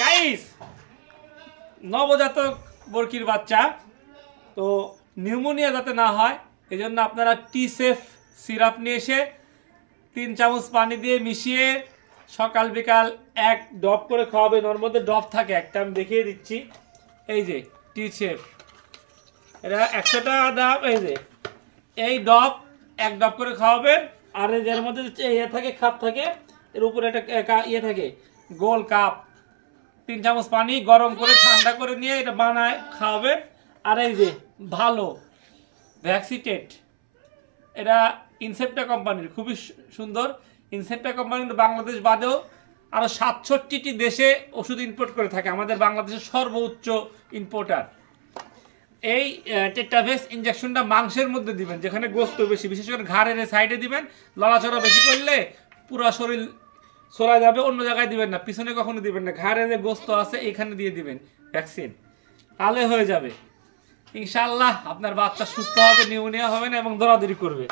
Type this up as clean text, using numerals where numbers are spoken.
Guys, নবজাতক বরকির বাচ্চা তো নিউমোনিয়া যাতে না হয় এজন্য আপনারা টি-সেফ সিরাপ নিয়ে এসে 3 চামচ পানি দিয়ে মিশিয়ে সকাল বিকাল 1 ড্রপ করে খাওয়াবেন। ওর মধ্যে ড্রপ থাকে একটা, আমি দেখিয়ে দিচ্ছি। এই যে টি-সেফ, এটা 100 টাকা দাম। এই যে এই ড্রপ 1 ড্রপ করে খাওয়াবেন। আর এর মধ্যে ইয়ে থাকে, কাপ থাকে, এর উপরে একটা ইয়ে থাকে গোল কাপ। 3 চামচ পানি গরম করে ঠান্ডা করে নিয়ে এটা বানায় খাওয়াবেন। আর এই যে ভালো ভ্যাক্সিটেট, এটা ইনসেপ্টা কোম্পানির, খুবই সুন্দর। ইনসেপ্টা কোম্পানি বাংলাদেশ বাদেও আরও 67টি দেশে ওষুধ ইম্পোর্ট করে থাকে, আমাদের বাংলাদেশের সর্বোচ্চ ইম্পোর্টার। এই টেট্রাভেক্স ইনজেকশনটা মাংসের মধ্যে দিবেন, যেখানে গোস্ত বেশি, বিশেষ করে ঘাড়ের সাইডে দিবেন। লড়াচড়া বেশি করলে পুরো শরীর ছড়া যাবে, অন্য জায়গায় দিবেন না, পিছনে কখনো দিবেন না, ঘাড়ে যে গোস্ত আছে এখানে দিয়ে দিবেন ভ্যাকসিন, তাহলে হয়ে যাবে ইনশাআল্লাহ। আপনার বাচ্চা সুস্থ হবে, নিউমোনিয়া হবে না এবং দৌড়াদৌড়ি করবে।